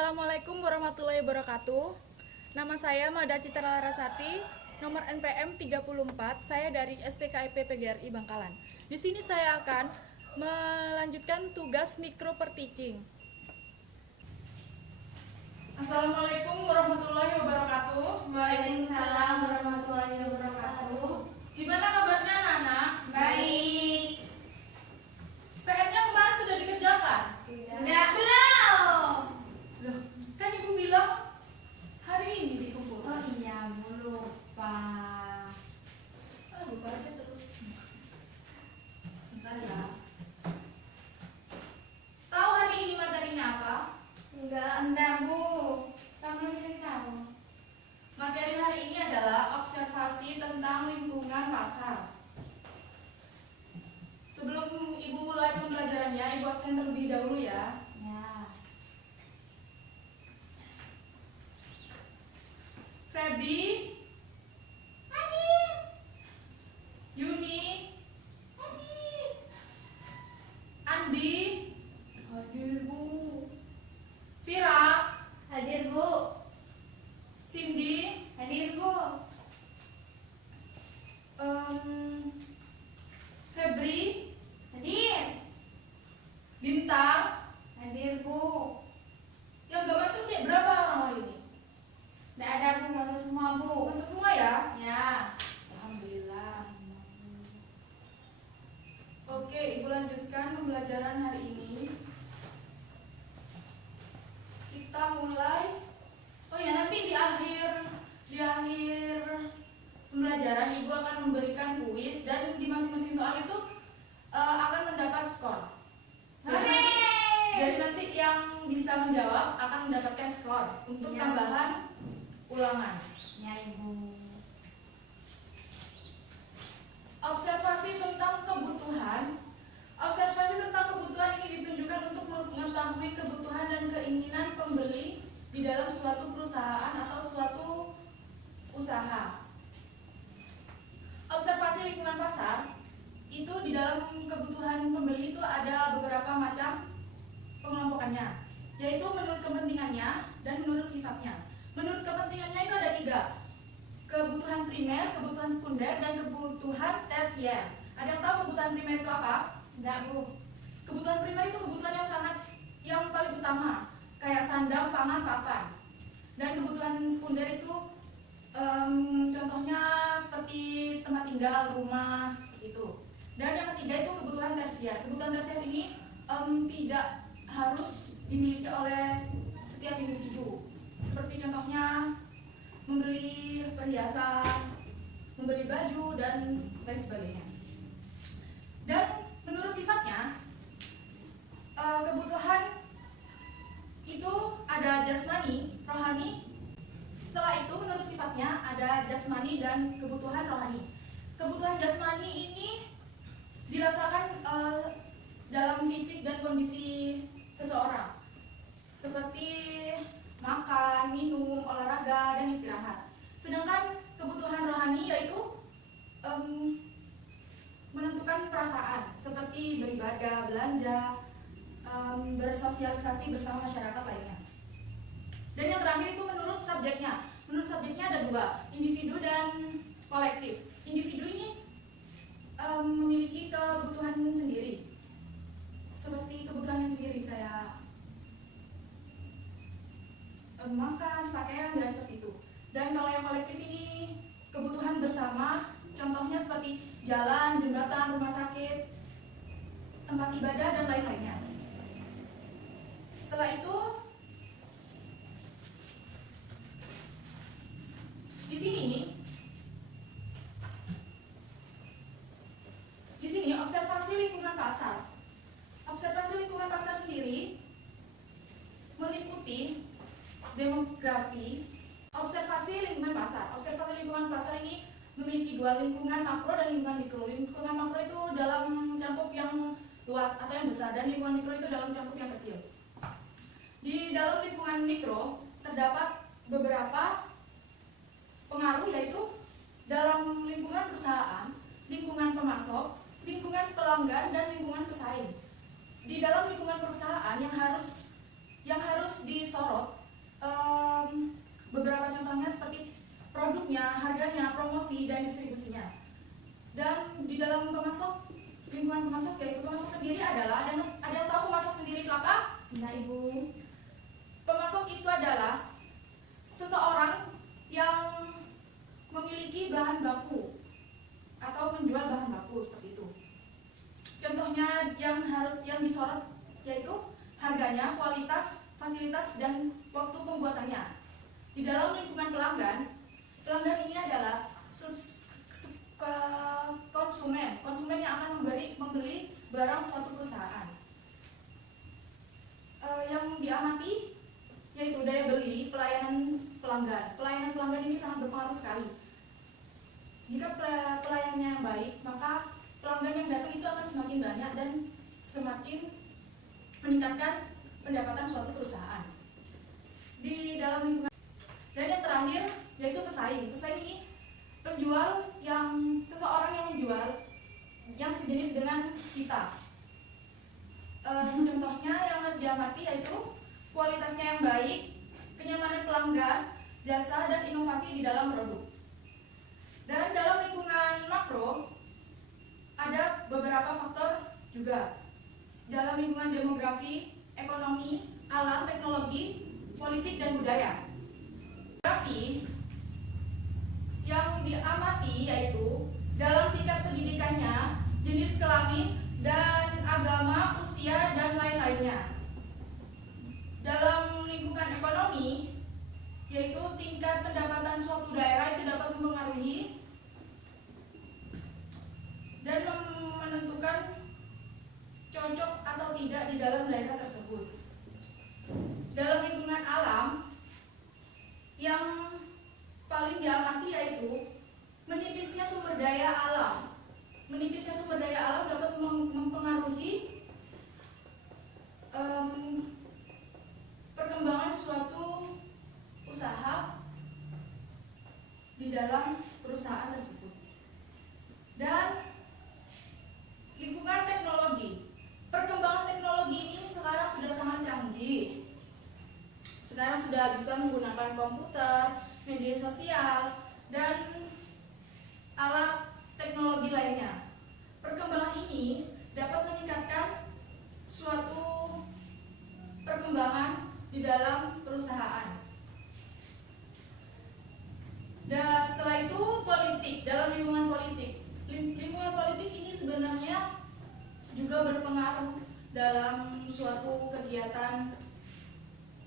Assalamualaikum warahmatullahi wabarakatuh. Nama saya Mada Citra Larasati, nomor NPM 34, saya dari STKIP PGRI Bangkalan. Di sini saya akan melanjutkan tugas mikro per teaching. Assalamualaikum warahmatullahi wabarakatuh. Waalaikumsalam warahmatullahi wabarakatuh. Gimana kabarnya anak-anak? Baik. PR-nya kemarin sudah dikerjakan? Sudah belum? Loh, kan ibu bilang hari ini dikumpul. Oh iya, Bu, lupa. Lupa aja terus. Sebentar ya. Tahu hari ini materinya apa? Enggak, Bu. Kamu kasih tahu. Materi hari ini adalah observasi tentang lingkungan pasar. Sebelum ibu mulai pembelajarannya, ibu absen terlebih dahulu ya. Ya. Feby, hadir. Yuni, hadir. Andi, hadir Bu. Vira, Hadir, Bu. Cindy, Hadir, Bu. Febri, Hadir. Bintang. Hadir, Bu. Yang gak masuk sih berapa orang hari ini? Enggak ada, Bu. Masuk semua, Bu. Masuk semua ya? Ya. Alhamdulillah. Oke, ibu lanjutkan pembelajaran hari ini. Kita mulai. Oh ya, nanti di akhir pembelajaran ibu akan memberikan kuis dan di masing-masing soal itu akan mendapat skor. Jadi nanti yang bisa menjawab akan mendapatkan skor untuk Ya. tambahan ulangan. Ya, Ibu. Observasi tentang kebutuhan. Observasi tentang kebutuhan ini ditunjukkan untuk mengetahui kebutuhan dan keinginan pembeli di dalam suatu perusahaan atau suatu usaha. Observasi lingkungan pasar itu di dalam kebutuhan pembeli itu ada beberapa macam pengelompokannya, yaitu menurut kepentingannya dan menurut sifatnya. Menurut kepentingannya itu ada 3. Kebutuhan primer, kebutuhan sekunder, dan kebutuhan tersier. Ada yang tahu kebutuhan primer itu apa? Enggak, Bu. Kebutuhan primer itu kebutuhan yang paling utama, kayak sandang, pangan, papan. Dan kebutuhan sekunder itu contohnya seperti tempat tinggal, rumah, seperti itu. Dan yang ketiga itu kebutuhan tersier. Kebutuhan tersier ini tidak harus dimiliki oleh setiap individu. Seperti contohnya membeli perhiasan, membeli baju, dan lain sebagainya. Dan menurut sifatnya, kebutuhan itu ada jasmani, rohani. Setelah itu menurut sifatnya ada jasmani dan kebutuhan rohani. Kebutuhan jasmani ini dirasakan dalam fisik dan kondisi seseorang, seperti makan, minum, olahraga, dan istirahat. Sedangkan kebutuhan rohani yaitu menentukan perasaan, seperti beribadah, belanja, bersosialisasi bersama masyarakat lainnya. Dan yang terakhir itu menurut subjeknya. Menurut subjeknya ada 2, individu dan kolektif. Individu ini memiliki kebutuhan sendiri, seperti kebutuhannya sendiri kayak makan, pakaian, dan seperti itu. Dan kalau yang kolektif ini kebutuhan bersama, contohnya seperti jalan, jembatan, rumah sakit, tempat ibadah, dan lain-lainnya. Setelah itu, di sini observasi lingkungan pasar. Observasi lingkungan pasar sendiri meliputi demografi. Observasi lingkungan pasar. Observasi lingkungan pasar ini memiliki 2, lingkungan makro dan lingkungan mikro. Lingkungan makro itu dalam cakup yang luas atau yang besar, dan lingkungan mikro itu dalam cakup yang kecil. Di dalam lingkungan mikro terdapat beberapa pengaruh, yaitu dalam lingkungan perusahaan, lingkungan pemasok, lingkungan pelanggan, dan lingkungan pesaing. Di dalam lingkungan perusahaan yang harus disorot Di dalam lingkungan pelanggan, pelanggan ini adalah konsumen yang akan membeli barang suatu perusahaan. Yang diamati yaitu daya beli, pelayanan pelanggan. Pelayanan pelanggan ini sangat berpengaruh sekali. Jika pelayanannya yang baik, maka pelanggan yang datang itu akan semakin banyak dan semakin meningkatkan pendapatan suatu perusahaan. Di dalam lingkungan. Dan yang terakhir yaitu pesaing. Pesaing ini penjual seseorang yang menjual yang sejenis dengan kita. Contohnya yang harus diamati yaitu kualitasnya yang baik, kenyamanan pelanggan, jasa dan inovasi di dalam produk. Dan dalam lingkungan makro ada beberapa faktor juga. Dalam lingkungan demografi, ekonomi, alam, teknologi, politik dan budaya. Demografi yang diamati yaitu dalam tingkat pendidikannya, jenis kelamin, dan agama, usia, dan lain-lainnya. Dalam lingkungan ekonomi, yaitu tingkat pendapatan suatu daerah itu dapat mempengaruhi dan menentukan cocok atau tidak di dalam daerah tersebut. Dalam lingkungan alam, yang paling diamati yaitu menipisnya sumber daya alam. Menipisnya sumber daya alam dapat mempengaruhi perkembangan suatu usaha di dalam perusahaan tersebut. Dan lingkungan teknologi. Perkembangan teknologi ini sekarang sudah sangat canggih. Sekarang sudah bisa menggunakan komputer, media sosial, dan alat teknologi lainnya. Perkembangan ini dapat meningkatkan suatu perkembangan di dalam perusahaan. Dan setelah itu politik, dalam lingkungan politik. Lingkungan politik ini sebenarnya juga berpengaruh dalam suatu kegiatan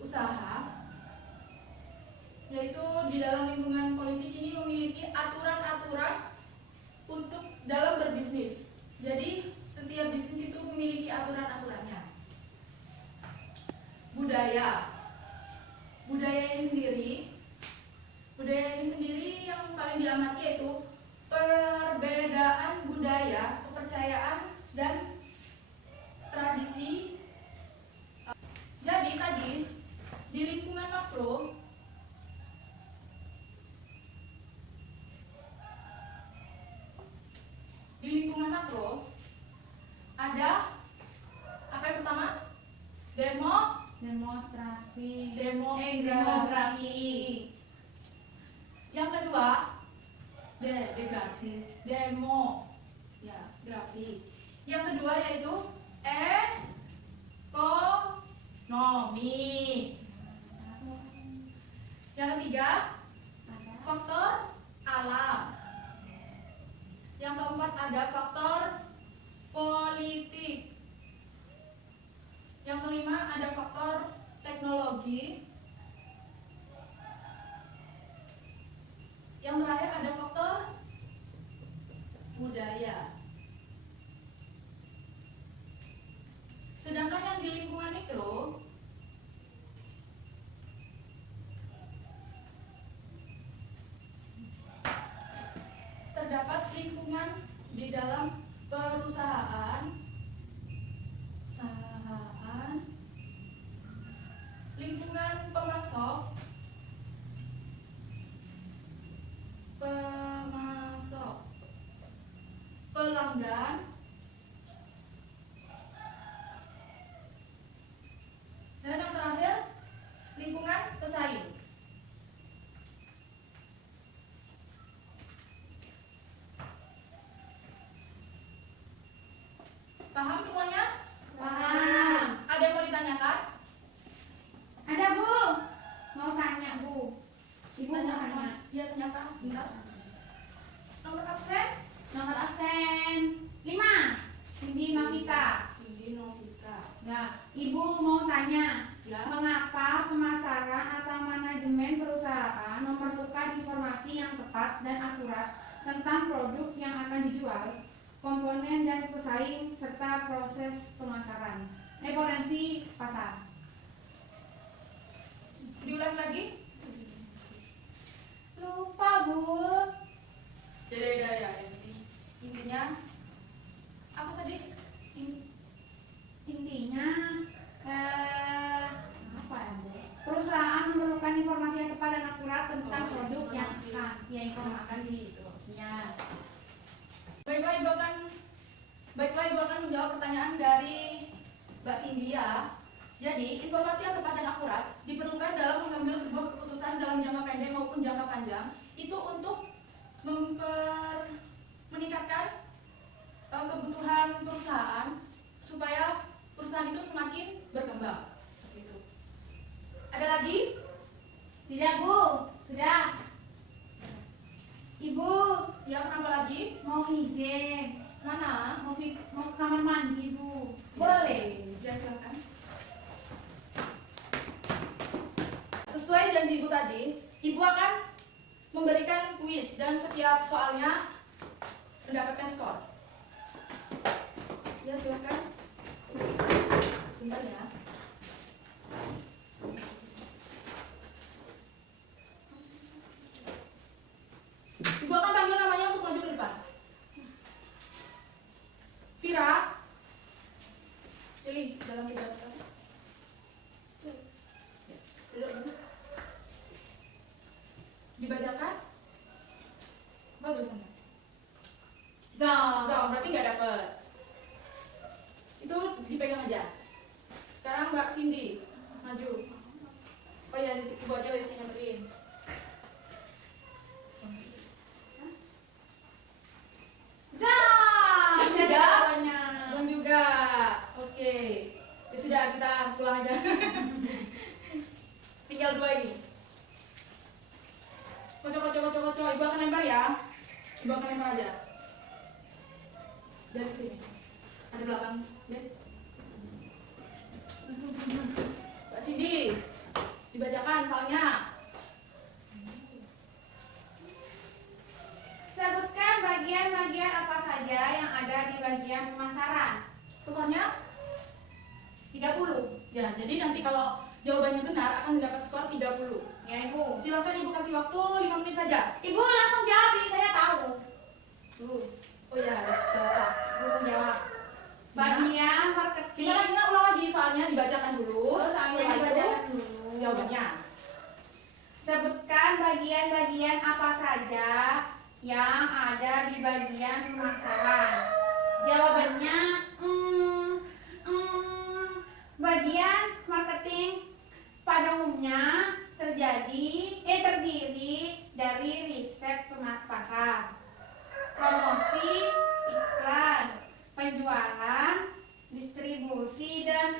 usaha, yaitu di dalam lingkungan politik ini memiliki aturan-aturan untuk dalam berbisnis. Jadi setiap bisnis itu memiliki aturan-aturannya. Budaya ini sendiri yang paling diamati yaitu perbedaan budaya, kepercayaan, dan tradisi. Jadi tadi di lingkungan makro ada apa yang pertama? Demografi. Yang kedua grafi. Yang kedua yaitu ekonomi. Yang ketiga faktor alam. Yang keempat ada faktor politik. Yang kelima ada faktor teknologi. Yang terakhir ada faktor budaya. Sedangkan yang di lingkungan mikro terdapat lingkungan di dalam perusahaan, lingkungan pemasok, pelanggan, dan yang terakhir lingkungan pesaing. Paham semuanya? Paham. Ada yang mau ditanyakan? Ada Bu, mau tanya Bu. Ibu mau tanya. Iya, tanya apa? Bentar. Nomor absen? Nomor absen 5. Cindy Novita. Nah, Ibu mau tanya, Ya. mengapa pemasaran atau manajemen perusahaan tepat dan akurat tentang produk yang akan dijual, komponen dan pesaing, serta proses pemasaran. Potensi pasar. Diulang lagi. Lupa, Bu. Ya. Intinya apa tadi? Intinya apa ya, Bu? Perusahaan memerlukan informasi yang tepat dan akurat tentang produk yang akan gitu. ya. Baiklah, Ibu akan menjawab pertanyaan dari Mbak Cindy ya. Jadi, informasi yang tepat dan akurat diperlukan dalam mengambil sebuah keputusan dalam jangka pendek maupun jangka panjang, itu untuk meningkatkan kebutuhan perusahaan supaya perusahaan itu semakin berkembang. Gitu. Ada lagi? Tidak, Bu. Sudah. Ibu, Ya, kenapa lagi? mau izin. Mana? Mau ke kamar mandi, Bu. Boleh. Ya, silakan. Sesuai janji Ibu tadi, Ibu akan memberikan kuis dan setiap soalnya mendapatkan skor. Ya, silakan. Sebentar ya. Ibu akan panggil namanya untuk maju ke depan. Vira, pilih dalam tiga kertas. Duduk dulu. Dibacakan. Bagus sama. Zong, berarti nggak dapet. Itu dipegang aja. Sekarang Mbak Cindy, maju. Oh ya, Ibu aja bisa nyamperin. Zong juga. Oke. Ya sudah, kita pulang aja. Tinggal dua ini. Kocok. Ibu akan lempar ya. Ibu akan lempar aja. Dari sini. Ada belakang. Deh. Mbak Cindy, dibacakan soalnya. Sebutkan bagian-bagian apa saja yang ada di bagian pemasaran. Skornya 30. ya, jadi nanti kalau jawabannya benar akan mendapat skor 30. Ya, Ibu. Silakan Ibu kasih waktu 5 menit saja. Ibu langsung jawab, ini saya tahu. Tuh. Oh ya, jawab. Ibu jawab. Bagian marketing. Kita ulang lagi soalnya dibacakan dulu. Soalnya Setelah itu, dibacakan dulu. jawabannya. Sebutkan bagian-bagian apa saja yang ada di bagian pemasaran. Jawabannya bagian marketing pada umumnya terdiri dari riset pasar, promosi, iklan, penjualan, distribusi, dan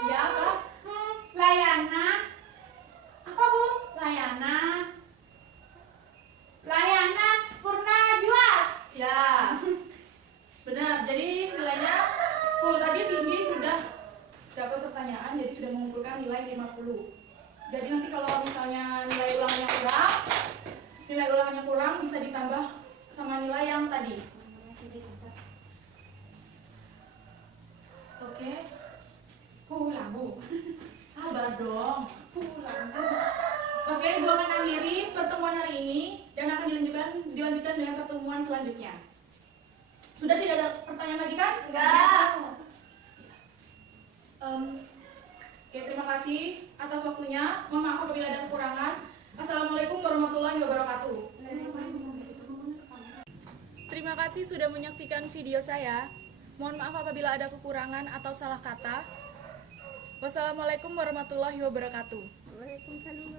Ya, apa? layanan. Apa, Bu? Layanan purna jual. Ya. Benar. Jadi nilainya full. Tadi Cindy sudah dapat pertanyaan, jadi sudah mengumpulkan nilai 50. Jadi nanti kalau misalnya nilai ulangannya kurang bisa ditambah sama nilai yang tadi. Oke. Pulang, Bu. Sabar dong. Pulang, Bu. Oke, Ibu akan akhiri pertemuan hari ini dan akan dilanjutkan dengan pertemuan selanjutnya. Sudah tidak ada pertanyaan lagi kan? Enggak. Oke, terima kasih atas waktunya. Mohon maaf apabila ada kekurangan. Assalamualaikum warahmatullahi wabarakatuh. Terima kasih sudah menyaksikan video saya. Mohon maaf apabila ada kekurangan atau salah kata. Wassalamualaikum warahmatullahi wabarakatuh. Waalaikumsalam.